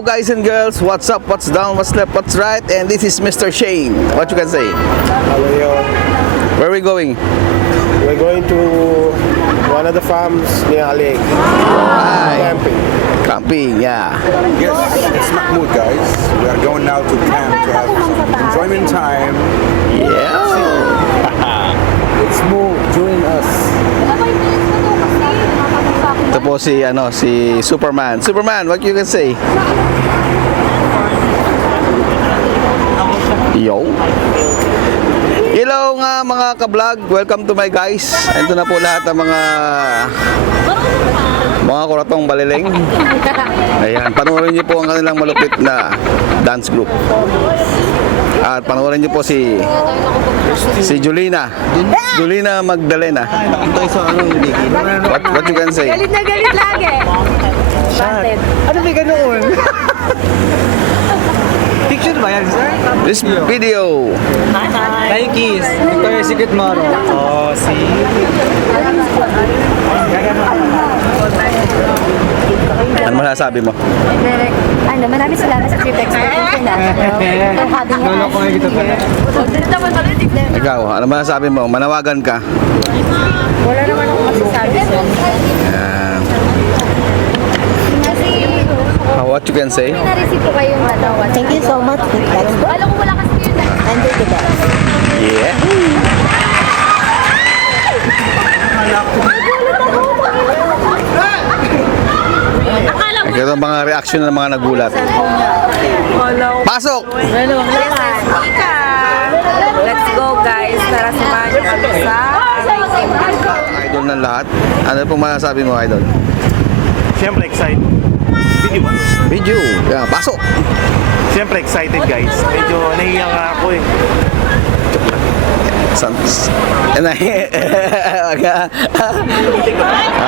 Hello guys and girls, what's up, what's down, what's left, what's right, and this is Mr. Shane. What you can say? Hello. Where are we going? We're going to one of the farms near Alig. Camping. Camping, yeah. Yes, it's Mahmoud, guys. We are going now to camp to have some enjoyment time. Yeah. Let's move, join us. Ito po si Superman. Superman, what you can say? Yo. Hello nga mga ka-vlog. Welcome to my guys. Ito na po lahat ng mga kuratong baliling. Ayan, panoorin niyo po ang kanilang malupit na dance group. At panoorin niyo po si Julina Magdalena. What you can say? Galit na galit lagi. Wanted. Ano ba ganoon? Picture ba yan, sir? This video. Nikes. Victoria's Secret Moro. Oh, see? Ano masasabi mo? Maraming salamat sa Trip Expert International. Lolo ko nga kita pala. Ikaw, ano masasabi mo? Manawagan ka. Wala naman akong masasabi sa Ayan. What you can say? na-receive ko kayong natawa. Thank you so much. Alam ko wala kasi yun. Nandun ko ba? Yeah. Ito ang mga reaction ng mga nagulat. Pasok! Let's go guys. Tara samahan niyo kami sa Idol ng lahat. Ano pong masasabi mo, Idol? Siyempre excited. Video ba? Video. Yeah, pasok! Siyempre excited guys. Medyo nahiya nga ako eh. Sans.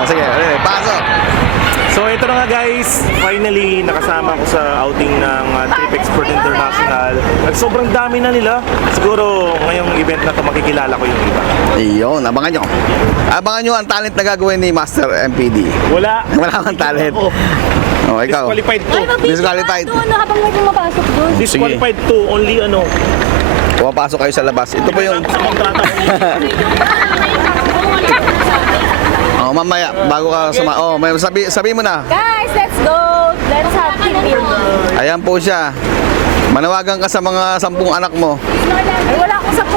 Sige, pasok! So ito na nga guys, finally nakasama ko sa outing ng Trip Export International. At sobrang dami na nila. Siguro ngayong event na to makikilala ko yung iba. Iyon, abangan nyo. Abangan nyo ang talent na gagawin ni Master MPD. Wala. Wala kang talent. Oh, ikaw. Disqualified to. Disqualified. Ano habang may pumapasok doon? Disqualified to. Only ano. Pumapasok kayo sa labas. Ito po yung... Oh, mamaya, bago ka may sabi mo na. Guys, let's go. Let's have team building. Ayan po siya. Manawagan ka sa mga 10 anak mo. Ay, wala akong sapo.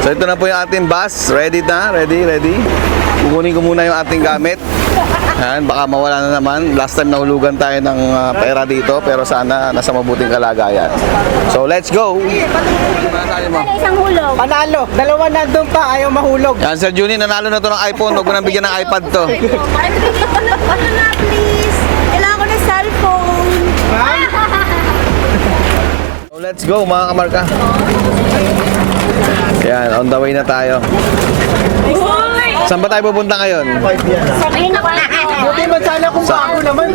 So ito na po yung ating bus. Ready na? Ready? Kukunin ko muna yung ating gamit. Ayan, baka mawala na naman. Last time nahulugan tayo ng pera dito, pero sana nasa mabuting kalagayan. So let's go. Ano mo? Isang hulog. Panalo. Dalawa nandun pa. Ayaw mahulog. Yan, Sir Juni, nanalo na to ng iPhone. Huwag mo nang bigyan ng iPad to. Ano na, please? Kailangan ko ng cellphone. So let's go mga kamarka. Yan, on the way na tayo. Saan ba tayo pupunta ngayon? Sabihin na wala. Buti man sana kung bago naman.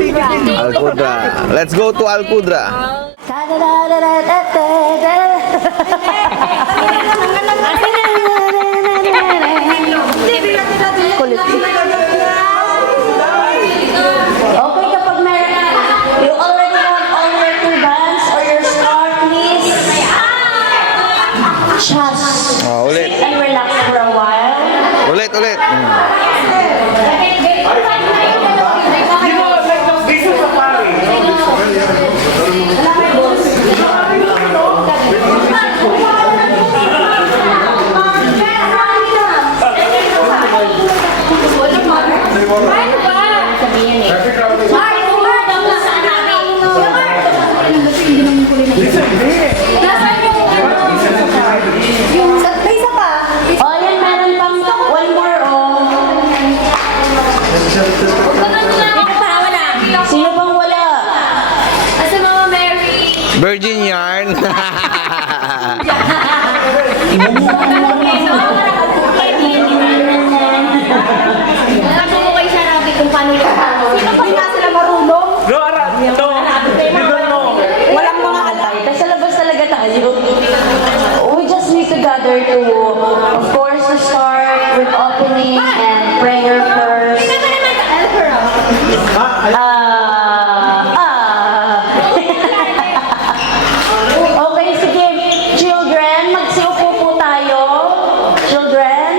Alcudra. Let's go to Alcudra. Kulit. Okay, kapag you already have all your two bands or your star, please just Ulit. sit and relax for a while. Ulit. Oh, yan, meron pang one more, oh. Sino bang wala? Asa Mama Mary? Virgin yarn. Nagtuto kayo sa Rabi kung paano yung sino pa nga sila marunong? Walang mga alay. Tapos sa labas talaga tayo. We just need to gather to, of course, to start with opening and prayer first. Okay, sige. Children, magsiupo po tayo. Children.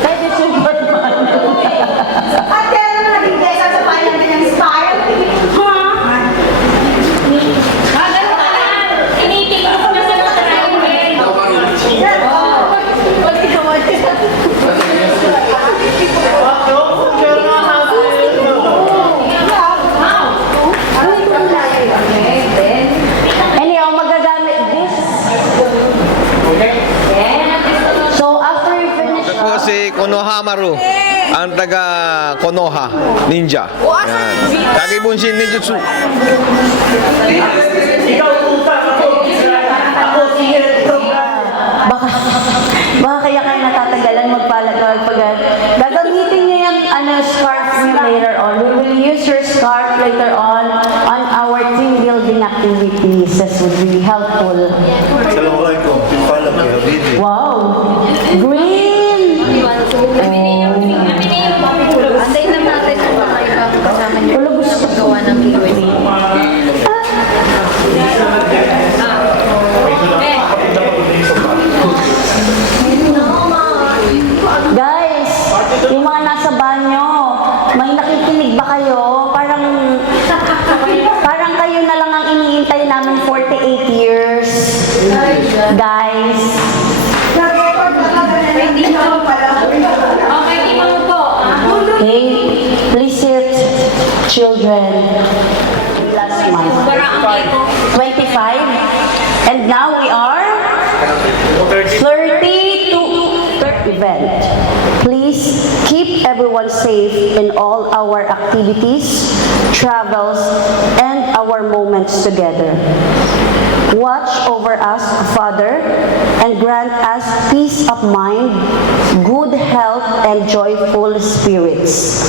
Pwede Superman. At kaya naman naging kesa sa panang kanyang style. Anyhow, magagamit this. So, after you finish Ito po si Konohamaru, ang taga Konoha Ninja. Yan. Kage Bunshin Ninjutsu. baka kaya kayo natatagalan magpalag. Gagamitin niyo yung scarf niyo later on. We will use your scarf later on our team building activities. That would be helpful. Assalamualaikum. Pipala kayo, Habibie. Wow! Green! Antayin lang natin kung baka ibang kasama niyo Wala gusto. na magawa ng giveaway. Guys, yung mga nasa banyo, may nakikinig ba kayo? Parang kayo na lang ang iniintay namin 48 years. Guys. Okay, please sit, children. Last month. 25. And now we are 32 event. Please keep everyone safe in all our activities, travels, and our moments together. Watch over us, Father, and grant us peace of mind, good health, and joyful spirits.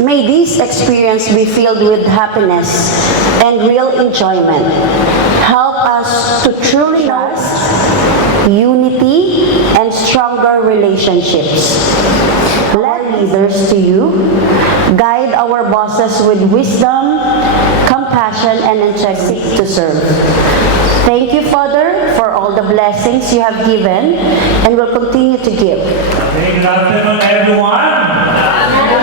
May this experience be filled with happiness and real enjoyment. Help us to truly trust, unity, and stronger relationships. Let leaders to you, guide our bosses with wisdom, compassion, and integrity to serve. Thank you, Father, for all the blessings you have given and will continue to give. Good afternoon, everyone.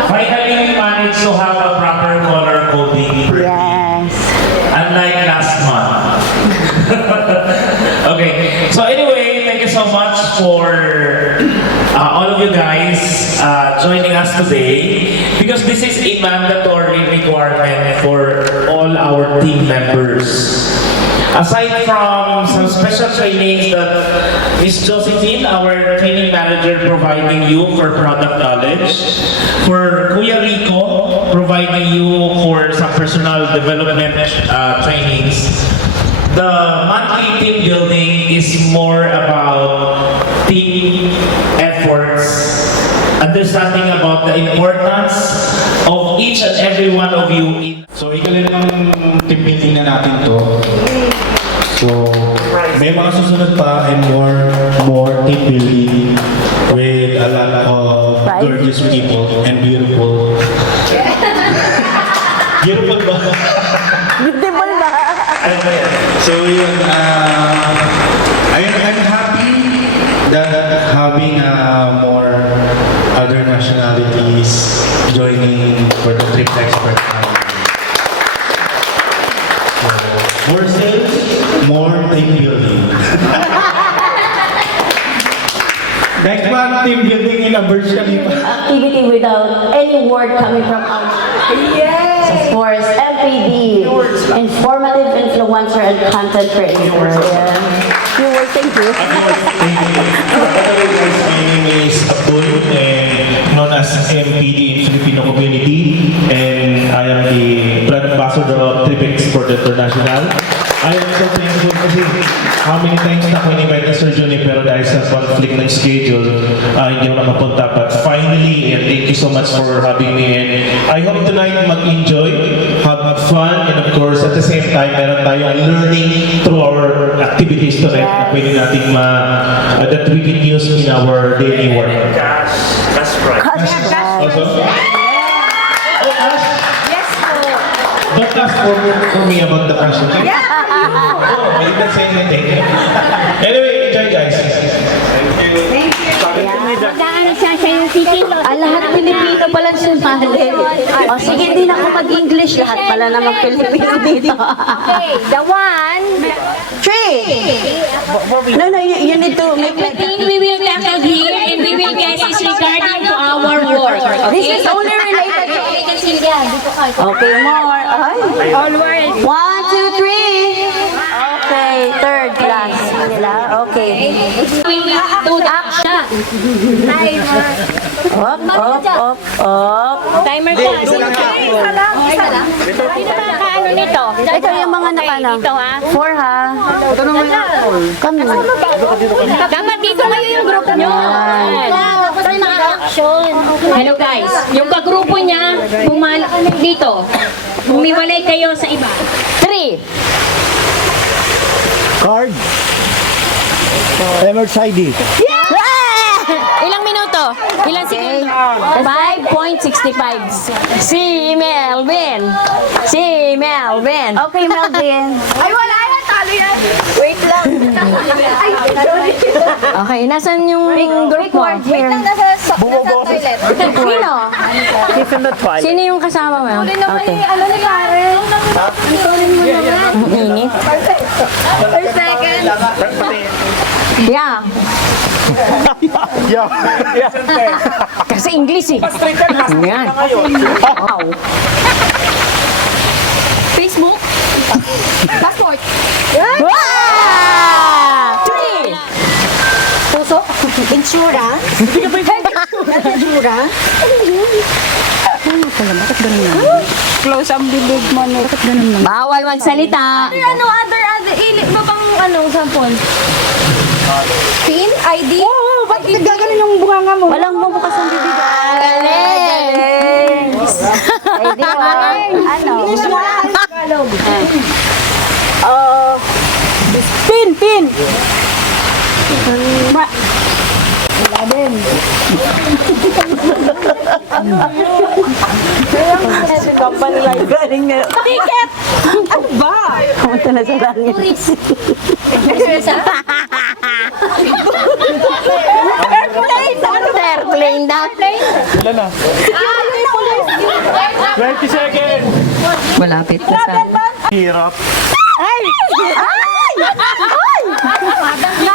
Finally, we managed to have a proper color coding per Yes. unlike last month. Okay, so anyway, thank you so much for all of you guys joining us today because this is a mandatory requirement for all our team members. Aside from some special trainings that Ms. Josephine, our training manager, providing you for product knowledge, for Kuya Rico, providing you for some personal development trainings, the monthly team building is more about team efforts, understanding about the importance of each and every one of you. So, ikalim ng team building na natin to. So, may mga susunod pa and more team building with a lot of Right. gorgeous people and beautiful. Beautiful ba? Beautiful ba? So, yun, I'm happy that having more other nationalities joining for the Trip Expert. So, more sales, more team building. Next month, team building in a virtually. Activity without any word coming from outside. Yes! Of course, MPD, informative influencer and content creator. Yeah. You will, thank you. My name is Abdul, and known as MPD in Filipino community, and I am the brand ambassador of Trip Export International. I am so thankful kasi how many times na ako in-invite ni Sir Johnny pero dahil sa conflict ng schedule, hindi ako nakapunta. But finally, and thank you so much for having me, and I hope tonight mag-enjoy, have fun, and of course. At the same time, meron tayong learning through our activities tonight na pwede nating that we can use in our daily work. Cash. Cash prize. Also? Oh, cash? Yes po. Don't ask for me about the cash, okay? Oh, I didn't say anything. Anyway, enjoy guys. Lahat Pilipino pala sumali. O sige, din ako mag-English. Lahat pala naman Pilipino dito. Okay, the one. 3. No, you need to make like Everything we will tackle here and we will guess is regarding to our work. this is only related to... Okay, more. Ay. All world. 1, 2, 3. Okay, third class. Okay. We will do the action. Up. Timer ka. Isa lang. Sino nakakaano nito? Ito yung mga nakana. Dito ha. 4 ha. Kami. Dapat dito kayo yung grupo nyo. Dapat tayo nakaka-action. Hello guys, yung kagrupo niya, dito. Humiwalay kayo sa iba. 3. Card. Emirates ID. Ilang minuto? Ilang segundo? 5.65. Si Melvin. Okay, Melvin. Ay, wala yan. Talo yan. Wait lang. Ay, sorry. Okay, nasan yung group mo? Wait lang, nasa toilet. Sino? Sino yung kasama mo? Uli naman yung ano ni Karen. Ituloy mo naman. Ang init. First second. Yeah. Kasi English eh. Yan. Wow. Facebook. Passport. Wow! 3. Puso. Insurance. Insurance. Close ang bibig mo. Bakit ganun naman? Bawal magsalita. Other. Ilit mo bang sample? PIN? ID? Oo, bakit nagaganon yung bunganga mo? Walang bumukas ang bibig. Galing! Ay, di ba? Ano? Tagalog. Pin. Wala din. Company life. Galing na. Ticket! Ano ba? Kamunta na sa langit. Airplane daw. Wala na. 20 seconds. Malapit na sa... Hirap.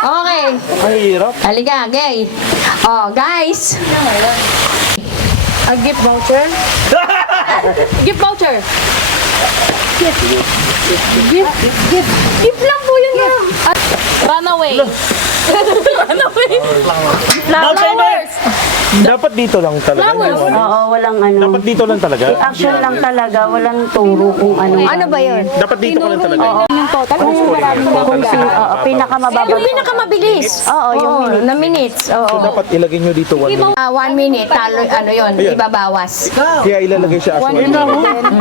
Okay. Ay, hirap. Halika, gay. Oh, guys. A gift voucher? Gift voucher. Gift lang po yun na. Runaway. Flowers. Dapat dito lang talaga. Oo, walang ano. Dapat dito lang talaga. Action lang talaga, walang turo kung ano. Ano ba yun? Dapat dito ka lang talaga. Yung total. Oo, pinakamababa. Yung pinakamabilis. Oo, yung minute. Na minutes. Oo. Dapat ilagay nyo dito 1 minute. 1 minute, talo, ano yun, ibabawas. Kaya ilalagay siya as 1 minute.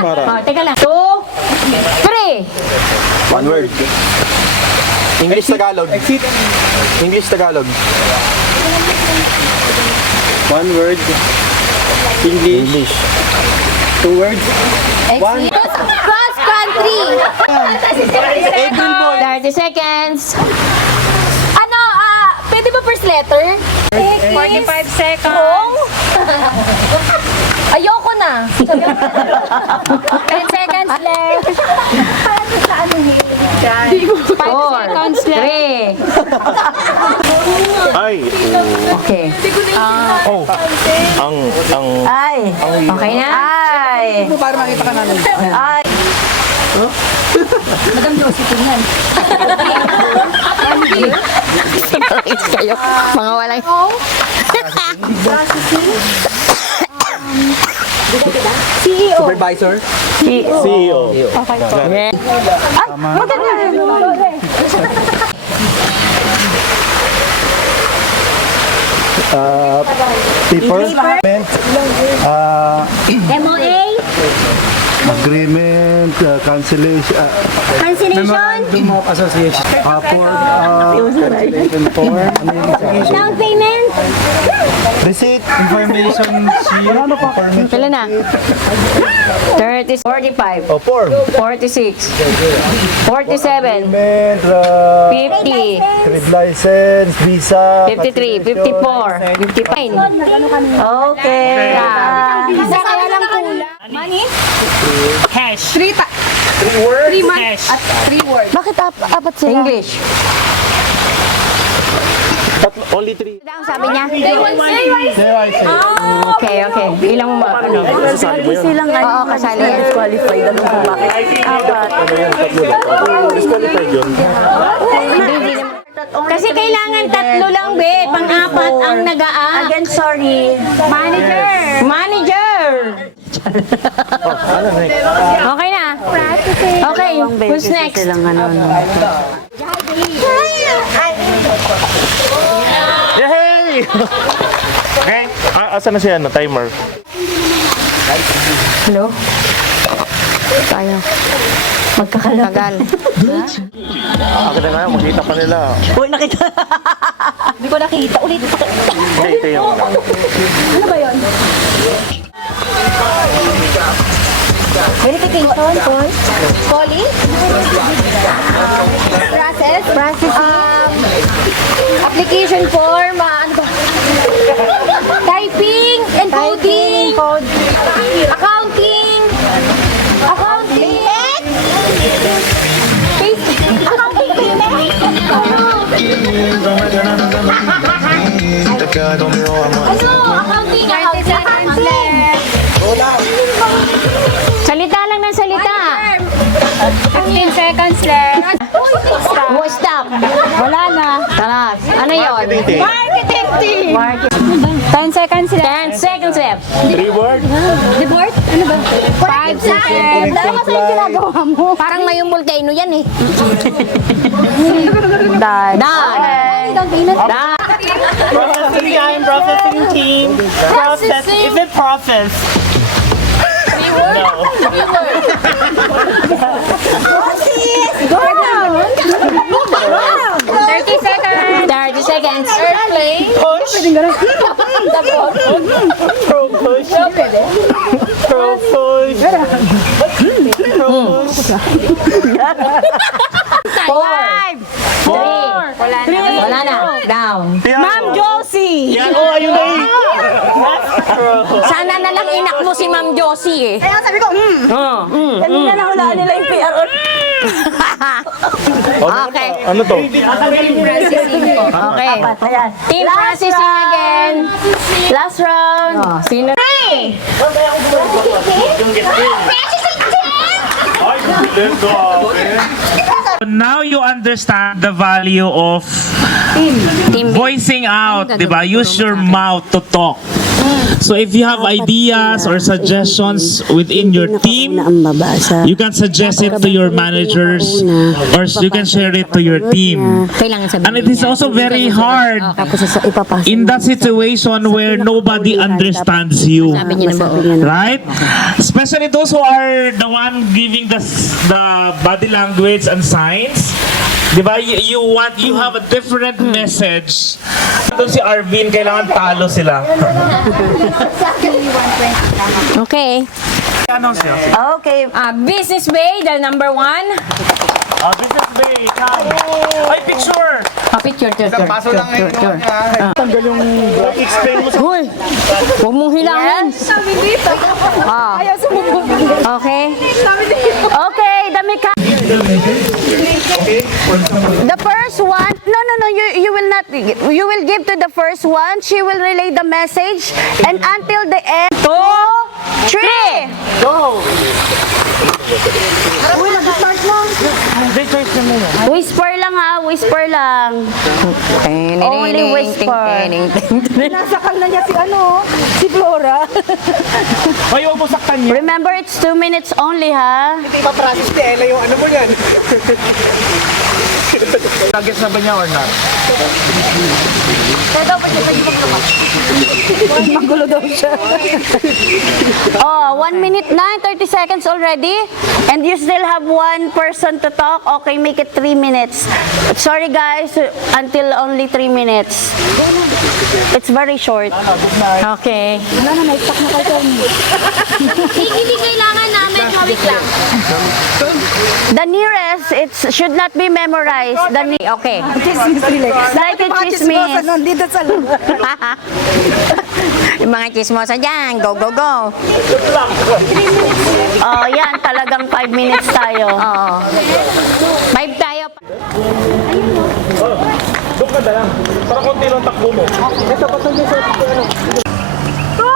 Para. Oh, teka lang. 2, 3. One word. English Tagalog. English Tagalog. One word. English. 2 words. Cross country. 30 seconds. Ano, pwede ba first letter? 45 seconds. Ayoko na. 10 seconds left. Paano sa ano hiling? 5 seconds left. 3. Ay. Okay. Oh. Ang Ay. Okay na? Ay. Para makita ka namin. Ay. Madam Josie po yan. Surprise kayo. Mga walang... CEO. Supervisor. CEO. Okay. Paper. MOA. Agreement, cancellation, Cancellation? of association. cancellation form, Down payment? Receipt, information sheet. Kailan na? 30, 45, O, form. 46, 47, agreement, 50, trade license, visa, 53, 54, 55. Okay. Kaya lang kulang. Money? Cash. 3 months at 3 words. Bakit apat sila? English. Only 3. Ang sabi niya? Oh, Okay, okay. Ilang mo ano? Silang Oo, kasali yan. disqualified. Ano kung bakit? Apat. Disqualified yun. Hindi naman. Kasi kailangan 3 lang, be. Pang-apat ang nagaan. Again, sorry. Manager! Okay na. Okay, who's next? Silang ano. Yay! Okay. Asan na siya? Timer. Hello? Tayo. Magkakalagal. Akin na nga, makita pa nila. Uy, nakita. Hindi ko nakita. Ulit. Hindi, ito yung Ano ba yun? Verification, Paul. Calling? Process? Application form, ano ba? Typing, encoding, accounting, Salita lang ng salita. 15 seconds left. Oh, stop. Wala na. Talas. Ano yun? Marketing team. 10 seconds left. 10 seconds left. Reward? Ano ba? 5 seconds. Dalawa sa yung ginagawa mo. Parang may volcano yan eh. Done. Done. Processing time, processing team. Process. Is it process? No. 30 seconds. 30 seconds. Airplane. Push. Pro push. Pro push. Five. 4. Wala na. Down. Ma'am Josie. Yan, oh, ayun na eh. Sana na lang inak mo si Ma'am Josie eh. Kaya sabi ko, kanina nahulaan nila yung PR. Okay. Ano to? Okay. Ayan. Team processing again. Last round. Oh, sino? Now you understand the value of voicing out, diba? Use your mouth to talk. So if you have ideas or suggestions within your team, you can suggest it to your managers or you can share it to your team. And it is also very hard in that situation where nobody understands you. Right? Especially those who are the one giving the body language and signs. Diba? You have a different message. Doon si Arvin, kailangan talo sila. Okay. Ano siya? Okay. Business Bay, the number 1. Business Bay, come. Ay, picture! Picture. Paso lang ngayon niya. Explain mo sa... Uy, huwag mong hilangin. Sabi dito. Ayaw sumubog. Okay. Okay, dami ka. The first one, no, you will not, you will give to the first one, she will relay the message, and until the end, 2, 3, go! Whisper lang ha, whisper lang. Only whisper. Nasakal na niya si Flora. Ay, huwag mo saktan niya. Remember, it's 2 minutes only ha. Hindi pa-process ni Ella yung ano mo yan. Target na ba niya or not? Kaya daw pa siya pwede maglumas. Magulo daw siya. Oh, 1 minute na, 30 seconds already. And you still have one person to talk. Okay, make it 3 minutes. Sorry guys, until only 3 minutes. It's very short. Okay. Hindi kailangan namin mawik lang. The nearest, it should not be memorized. Okay. Like a chismis. Nandito sa loob. Yung mga chismosa dyan, go, go, go. Oh, yan, talagang 5 minutes tayo. Oo. 5 tayo. Doon ka na lang. Para konti lang takbo mo. Go!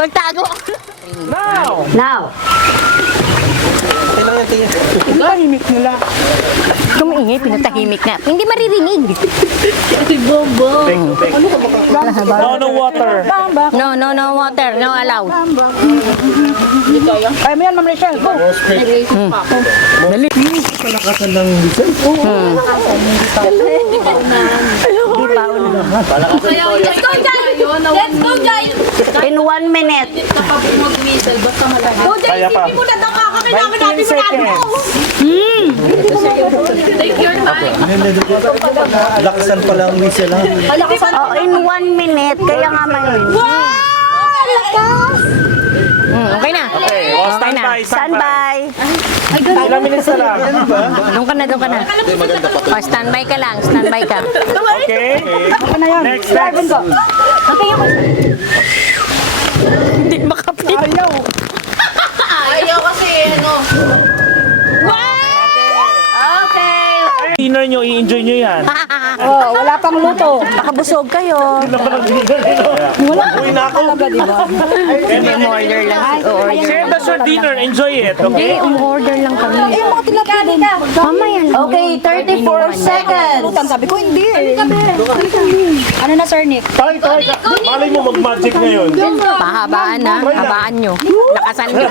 Magtago. Now. Tahimik nila. Kumaingay, pinatahimik na. Hindi maririnig. No water. No water. No allowed. Ay, mo yan, Ma'am Rachel. Go. Palakasan ng whistle. Let's go, Jai! Let's go, Jai! In 1 minute. Go, Jai! Isipin mo na nakakakailangan natin manalo. Take your time. Lakasan pala ang whistle ha. Oh, in 1 minute. Kaya nga may Wow! Lakas! okay na. Okay, standby. Standby. Ilang minutes na lang? Doon ka na. Oh, standby ka lang. Standby ka. Okay. Next. Hindi makapit. Ayaw kasi, ano. Okay. Dinner nyo, i-enjoy nyo yan. Oh, wala pang luto. Nakabusog kayo. Uwi na ako. Order lang. Share the short dinner. Enjoy it. Okay? Umorder lang kami. Ay, yung mga tilapia doon. Mamaya. Okay, 34 seconds. Lutan, sabi ko, hindi. Ano na, Sir Nick? Malay mo mag-magic ngayon. Pahabaan na. Habaan nyo. Lakasan nyo.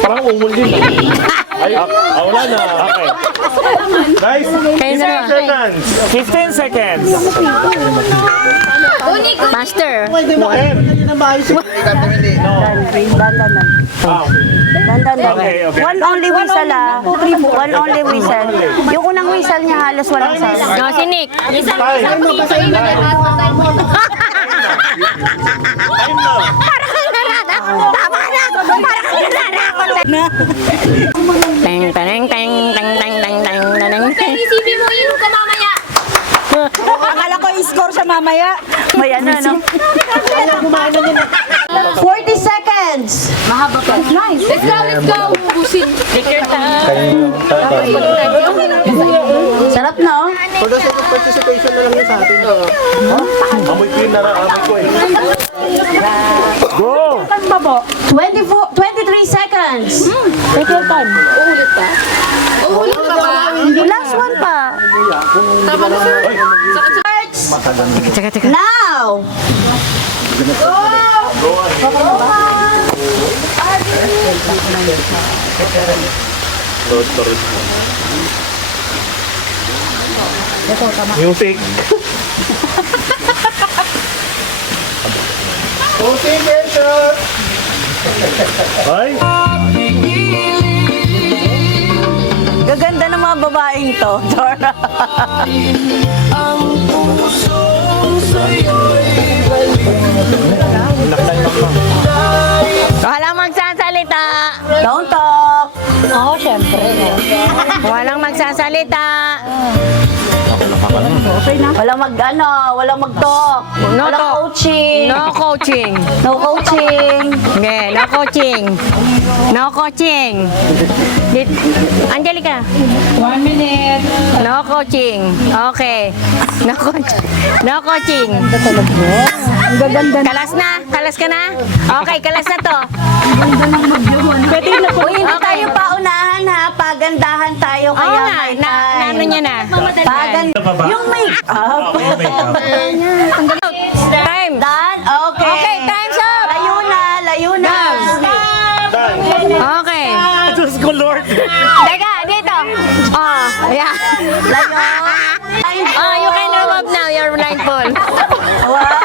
Parang umul din. Ay, wala na. Okay. Nice. 15 seconds. Master. Dandan. Okay. One only whistle ah. One only whistle. Yung unang whistle niya halos walang sound. No, si Nick. Time na. Tama na! Parang nananakot na! Teng. Isipin mo yun ka mamaya. Akala ko i-score siya mamaya. May ano. 40 seconds! Mahaba pa. Nice. Let's go. Busin. Take your time. Sarap no? Participation na lang yun sa atin. Amoy ko yun, nararamay ko eh. Go! 23 seconds! Take your time. Uulit pa. Uulit pa ba? Last one pa. Tama na, sir. Teka. Now! Music. Motivation! Ay! Gaganda ng mga babaeng to, Dora. Walang magsasalita. Don't talk. Oo, syempre. Walang magsasalita. Walang mag-talk. No Walang talk. coaching. No coaching. No coaching. Okay, no coaching. No coaching. Angelica. 1 minute. No coaching. Okay. No coaching. No coaching. Ang gaganda na. Kalas na? Kalas ka na? Okay, kalas na to. Pwede na po. Uy, hindi tayo paunahan ha. Pagandahan tayo Oo kaya nga, may na time. ano niya na? Yung make-up. Time. Done? Okay. Okay, time's up. Layo na, layo na. Okay. Diyos ko, Lord. Teka, dito. Oh, yeah. Layo. Oh, you can remove now your blindfold. Wow.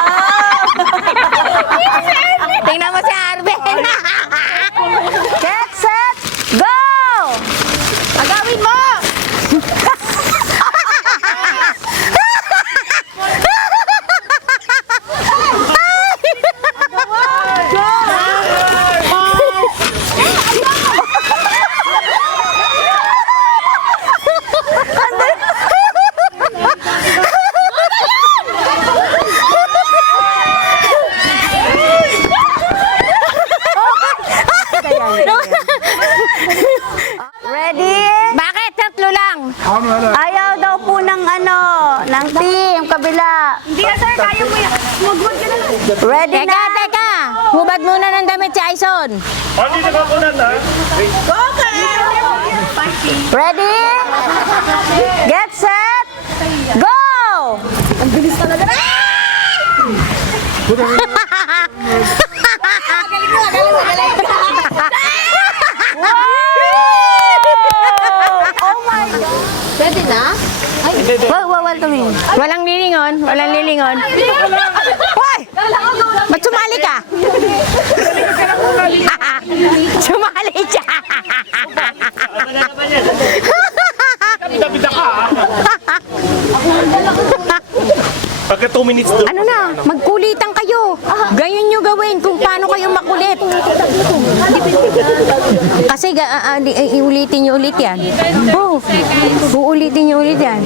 Tingnan mo si Arvin. Get set, go! Agawin mo! Ready? Bakit? Tatlo lang. Ayaw daw po ng ng team, kabila. Hindi na sir, kaya mo yan. Magwag ka na lang. Ready Teka, na? teka. Hubad muna ng damit si Aison. Hindi na ako na, ha? Ready? Get set, go! Ang bilis talaga. Oh my God! Pwede na? Wal tumingin. Walang lilingon. Walang lilingon. Hoy! Ba't sumali ka? Sumali siya. Bida-bida ka, ha? Pagka 2 minutes doon. Ano na? Magkulitan kayo. Ganyan nyo gawin kung paano kayo makulit. Kasi iulitin nyo ulit yan. Oh, uulitin nyo ulit yan.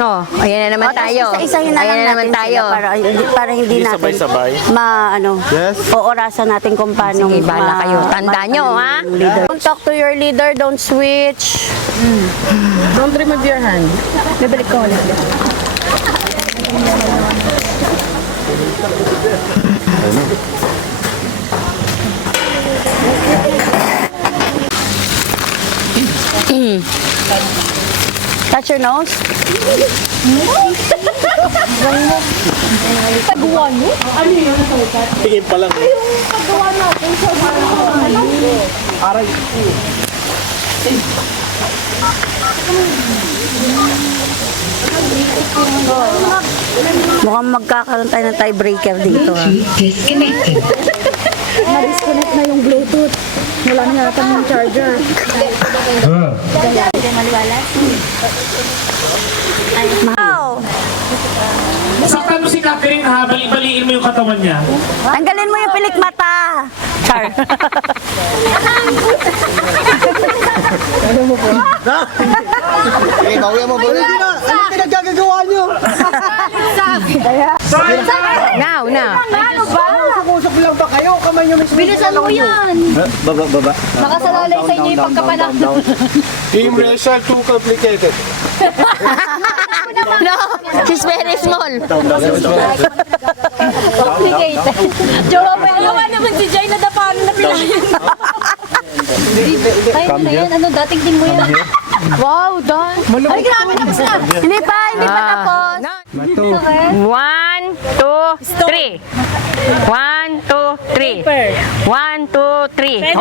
Oh, ayan na naman tayo. Isa-isahin na Ayan lang na naman natin tayo. sila para hindi natin sabay-sabay. oorasan natin kung paano. Sige, bahala kayo. Tandaan nyo, ha? Don't talk to your leader, don't switch. Don't remove your hand. Nabalik ko ulit. Touch your nose. Pagawa niyo? Tingin pa lang. Yung pagawa natin sa Aray. Mukhang magkakaroon tayo ng tiebreaker dito. Na-disconnect na yung Bluetooth. Wala na yata yung charger. Wow! Saktan mo si Catherine, ha? Bali-baliin mo yung katawan niya. Tanggalin mo yung pilik mata. Char. Okay, bawian mo, bawian. Hindi na. Ano pinaggagawa nyo? Now. Ano ba? Usap lang ba kayo? Kamay nyo mismo. Bilisan mo yan. Baba. Nakasalalay sa inyo yung pagkapanak. Team Rachel, too complicated. No, she's very small. Complicated. Jowa pa yun. Gawa naman si Jay na daparan na pilayan. Tayo na yan. Ano, dating din mo yan. Wow, done. Ay, grabe na sila. Hindi pa tapos. 1, 2, 3. 1, 2, 3. 1, 2, 3.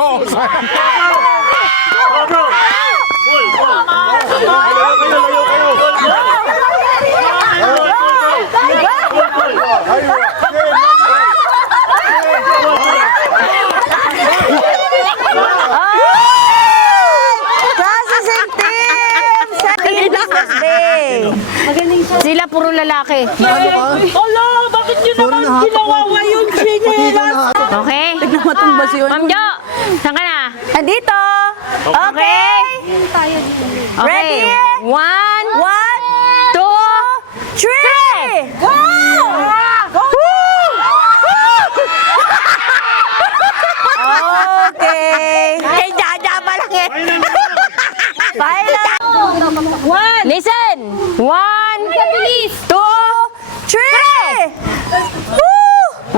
Processing team! Second business day. Sila puro lalaki. Hala, bakit nyo naman ginawawa yung chinelas? Okay? Tignan mo itong basyon. Ma'am Jo, saan ka na? Andito. Okay. Okay. Ready? One, 2, 3! Go! Okay. Kay Jaja pa lang eh. Final. Listen! 1, 2, 3! Woo!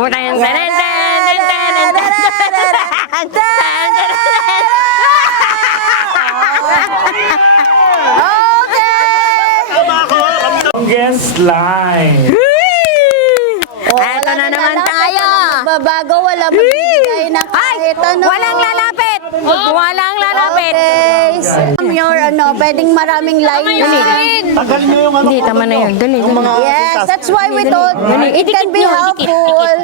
Longest line. Eto na naman tayo. Babago, wala magbibigay ng kahit ano. Walang lalapit. Walang lalapit. Okay. Your pwedeng maraming line. Tagal nyo yung ano. Hindi, tama na yun. Dali, dali. Yes, that's why we thought it can be helpful.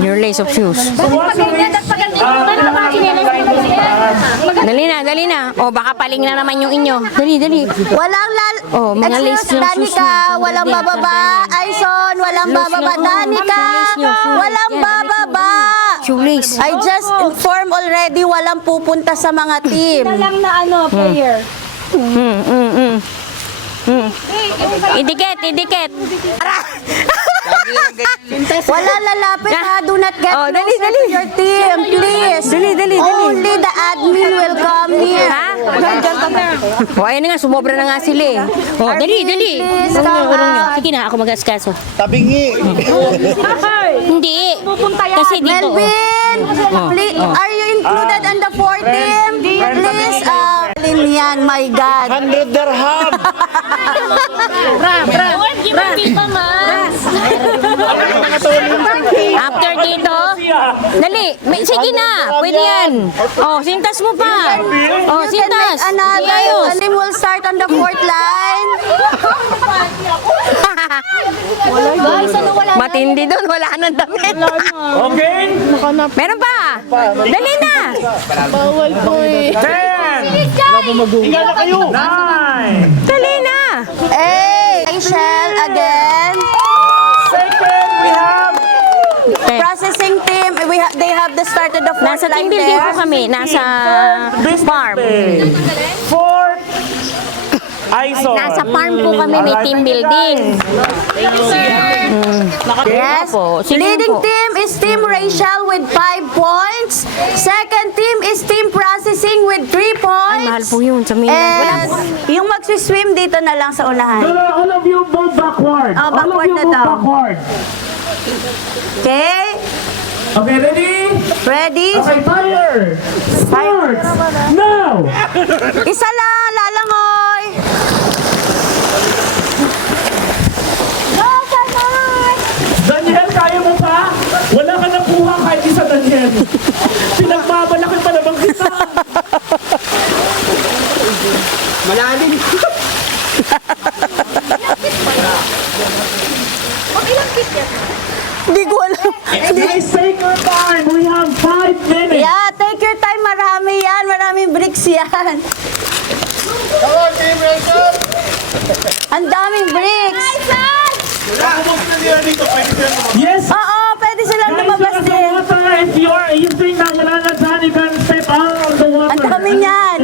Your lace of shoes. Dali na, dali na. O, baka paling na naman yung inyo. Dali, dali. Walang Oh, mga lace yung shoes Danica, mo. walang bababa. Aison, walang bababa. Danica, walang bababa. Shoelace. I just informed already, walang pupunta sa mga team. lang na player. Idikit, idikit. Wala lalapit ha. Do not get Oh, dali, closer dali. to your team, please. Dali, dali, dali. Only the admin will come here. Ha? O, ayun na nga, sumobra na nga sila eh. O, dali, dali. Please, Urong nyo, come urong nyo. out. Sige na, ako mag-askaso. Tabingi. Hindi. Kasi dito, oh. Melvin, please, are you included on the 4 team? Please, yan, my God. 100 dirham. After dito, dali, sige na, pwede yan. Oh, sintas mo pa. Oh, You can sintas. make another, Ayos. and then we'll start on the 4th line. Matindi doon, wala nang damit. Okay? Meron pa. Dali na. 10, Tingnan na kayo. 9, Dali na. Hey, Rachel, again. second, we have Processing team, they have the start of the 4th Nasa line team building po there. kami. Nasa farm. fourth, Aison. Nasa farm po kami. May team building. Yes. po. Sige Leading po. team is Team Rachel with 5 points. Second team is Team Processing with 3 Ay, points. mahal po yun. Sa Milan. And yung magsiswim dito na lang sa unahan. All of you move backward. Oh, backward na daw. Backward. Okay? Okay, ready? Ready? Okay, fire! Start! Now! Isa lang, lalangoy. Daniel, kaya mo pa? Wala ka nakuha kahit isa, Daniel. Pinagbabalaki pa naman kita. Malalim. Hindi ko alam. Guys, take your time. We have 5 minutes. Yeah, take your time. Marami yan. Maraming bricks yan. Ang daming bricks. Yes. Oo, pwede silang Guys, lumabas look at the din. water. If you think na wala na dyan, you can step out of the water. Ang dami niyan.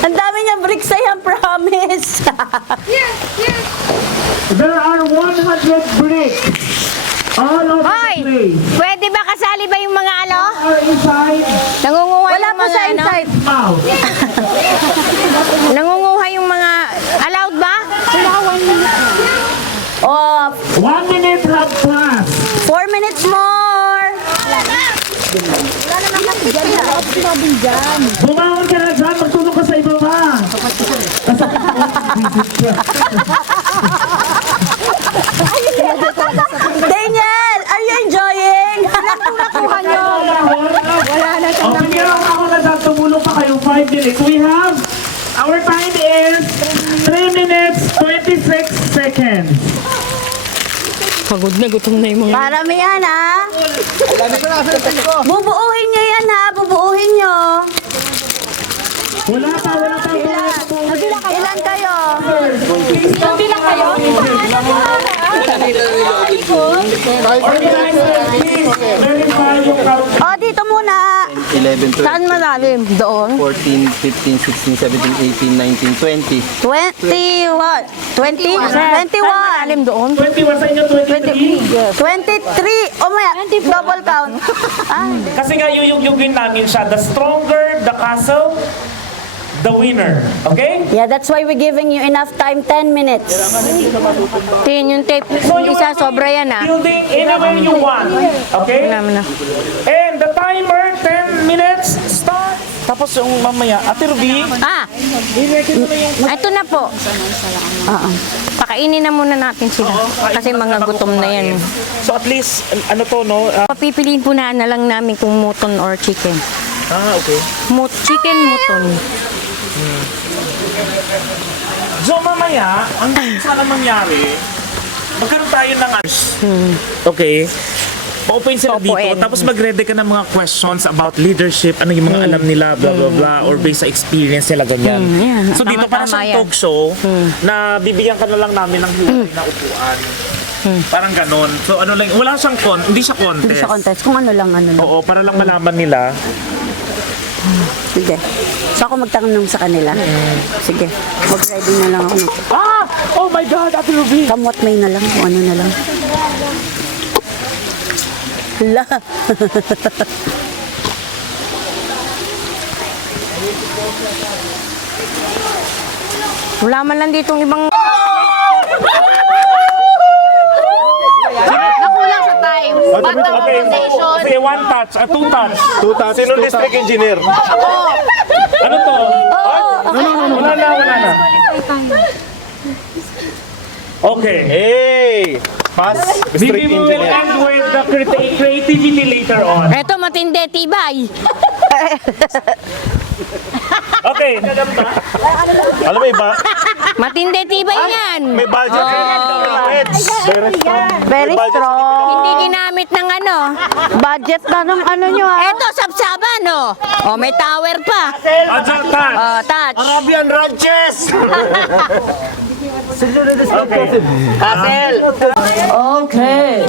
Ang dami niyang bricks na yan, promise. There are 100 bricks all over Hoy! the place. Pwede ba kasali ba yung mga ano? Are inside, Nangunguha Wala yung po mga sa ano? inside. out. Nangunguha yung mga... Allowed ba? Oh, 1 minute have passed. 4 minutes more. Bumangon ka na dyan, magtulong ka sa ibaba. Daniel, are you enjoying? Anong nakuha niyo? O, bigyan ako na dyan, tumulong pa kayo 5 minutes. We have, our time is 3 minutes 26 seconds. Pagod na, gutom na yung mga... Marami yan, ha? Bubuuhin niyo yan, ha? Bubuuhin niyo. Wala pa. Ilan kayo? Organizer, please verify yung count. Oh, dito muna. 11. 11, 12, Saan malalim? Doon? 14, 15, 16, 17, 18, 19, 20. 21. 20? 21. Malalim doon? 21 sa inyo, 23. 23. Oh my, double count. Kasi nga yuyugyugin namin siya. The stronger the castle, the winner. Okay? Yeah, that's why we're giving you enough time, 10 minutes. Tin, yung tape, So you isa will be sobra yan ah. building anywhere you want. Okay? And the timer, 10 minutes, start. Tapos yung mamaya, Ate Ruby, Ito na po. Pakainin na muna natin sila. Kasi mga gutom na yan. so at least, ano to, no? Papipiliin po na lang namin kung mutton or chicken. Okay. Chicken, mutton. So mamaya, ang sana mangyari, magkaroon tayo ng Okay. Pa-open sila dito, tapos mag-ready ka ng mga questions about leadership, ano yung mga alam nila, blah blah blah, or based sa experience nila, ganyan. So dito para sa talk show, na bibigyan ka na lang namin ng hiwalay na upuan. Parang ganon. So ano lang, wala siyang hindi siya contest. Hindi siya contest. Kung ano lang, ano lang. Oo, para lang malaman nila. Sige. So ako magtanong sa kanila. Sige. Mag-ready na lang ako. Oh my God, Ate Ruby! Kamot may na lang. Kung ano na lang. La. Wala man lang ditong ibang... Nakulang sa time. Okay, say one touch, two touch. Two touch. Sino district engineer? Ano to? Wala na. Okay. Hey! Pass, We will end with the creativity later on. Eto, matindi, tibay. Okay. Alam mo iba? Matindi, tibay yan. May budget. Very strong. Hindi ginamit ng ano. Budget na ng ano nyo Eto, sapsaban, no? Oh, may tower pa. Adjust touch. Touch. Arabian Ranches! Okay.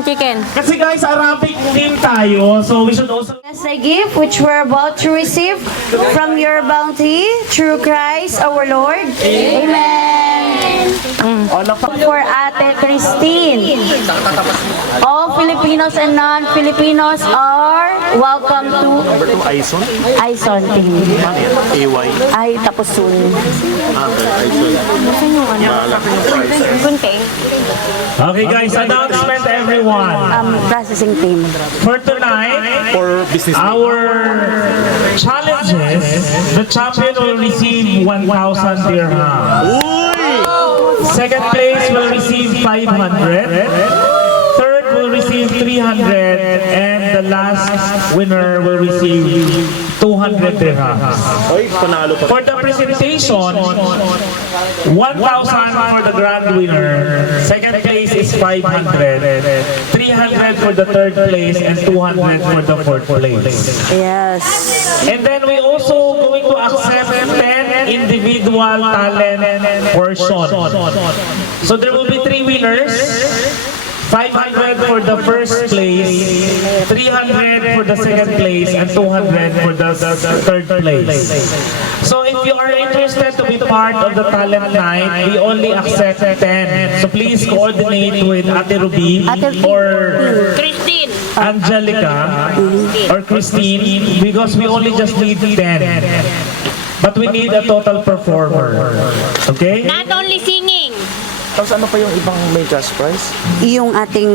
Chicken. Kasi guys, Arabic team tayo, so we should also... As a gift which we're about to receive from your bounty through Christ our Lord. Amen. For Ate Christine. All Filipinos and non-Filipinos are welcome to Aison team. Ay, tapos soon. Kunting. Okay guys, announcement everyone. Processing team. For tonight, our challenges, the champion will receive 1,000 dirhams. Second place will receive 500. Third will receive 300. And the last winner will receive 200 dirhams. For the presentation, 1,000 for the grand winner. Second place is 500. 300 for the third place and 200 for the fourth place. Yes. And then we also going to accept 10 individual talent portion. So there will be 3 winners. 500 for the first place, 300 for the second place, and 200 for the third place. So if you are interested to be part of the talent night, we only accept 10. So please coordinate with Ate Ruby or Christine. Angelica or Christine because we only just need 10. But we need a total performer. Okay? Not only singing. Tapos ano pa yung ibang may cash prize? Yung ating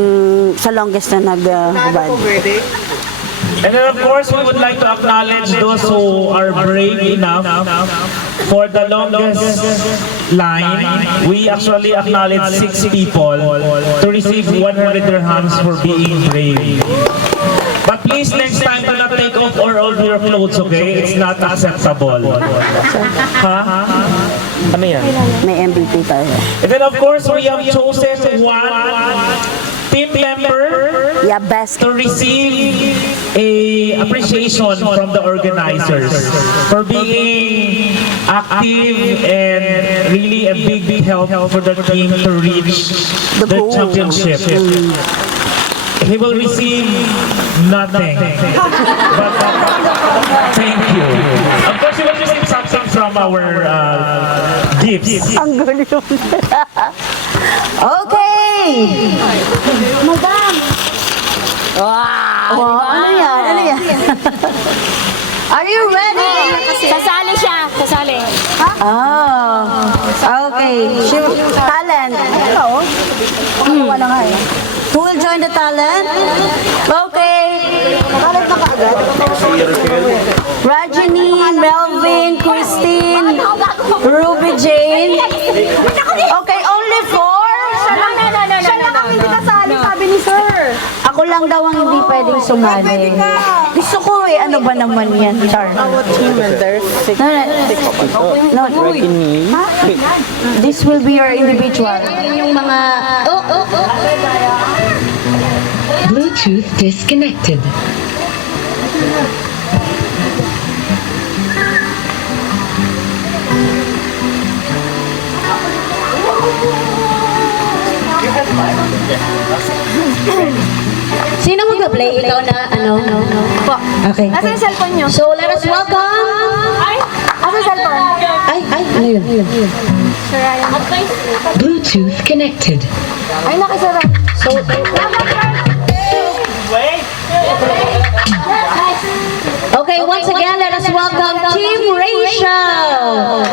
sa longest na nag-hubad. And then of course, we would like to acknowledge those who are brave enough for the longest line. We actually acknowledge 6 people to receive 100 dirhams for being brave. But please, next time, do not take off all of your clothes, okay? It's not acceptable. Ha? Ano yan? May MVP tayo. And then of course, we have chosen one team member Best. to receive a appreciation from the organizers for being active and really a big help for the team to reach the championship. he will receive nothing. But thank you. Of course, he will receive something from our gifts. Ang gulo. Okay! Madam. Wow! Ano yan? Ano yan? Are you ready? Sasali siya. Sasali. Oh. Okay. Talent. Wala nga eh. Who will join the talent? Okay. Kalat na kaagad. Rajini, Melvin, Christine, Ruby Jane. Okay, only 4? Siya lang ang hindi kasali, sabi ni sir. Ako lang daw ang hindi pwedeng sumali. Gusto ko eh, ano ba naman yan, Char? No, this will be your individual. Yung mga... Bluetooth disconnected. Sino mag-play? Ikaw na, ano? Okay. Nasa yung cellphone nyo? So, let us welcome... Nasa yung cellphone? Ay, ano yun? Sir Ryan. Bluetooth connected. Ay, nakisara. So, okay, once again, let us welcome Team Rachel.